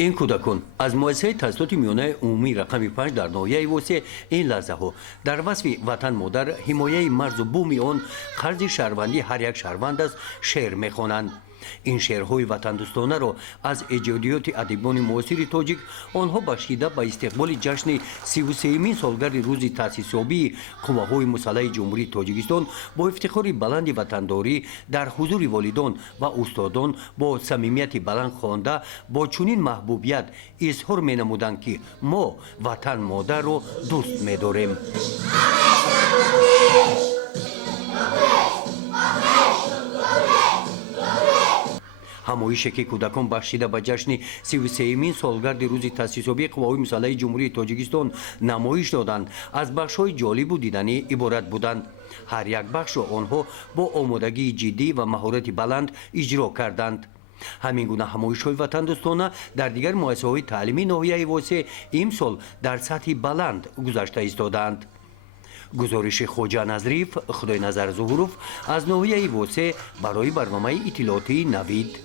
این کودکان از مؤسسه توسط میانه عمومی رقم 5 در ناحیه واسه این لحظه ها در وصف وطن مادر حمایه مرز و بوم آن قرض شهروندی هر یک شهروند است شعر میخوانند. این شعرهای وطن دوستانه را از ایجادیات ادیبان معاصر تاجیک آنها بخشیده به استقبال جشن 33مین سالگرد روز تأسیسیابی قوه‌های مسلح جمهوری تاجیکستان با افتخار بلند وطنداری در حضور والدان و استادان با صمیمیت بلند خوانده با چنین محبوبیت اظهار می‌نمودند که ما وطن مادر را دوست می‌داریم. همایشی که کودکان بخشیده به جشن 33مین سالگرد روز تأسیسیابی قوه‌های مسلح جمهوری تاجیکستان نمایش دادند از بخش‌های جالب و دیدنی عبارت بودند. هر یک بخش را آنها با آمادگی جدی و مهارت بلند اجرا کردند. همین گونه همایش‌های وطن دوستانه در دیگر مؤسسه‌های تعلیمی ناحیه واسه امسال در سطح بلند گذشته ایستادند. گزارش خوجا نظریف خدای نظر ظهوروف از ناحیه واسه برای برنامه اطلاعاتی نوید.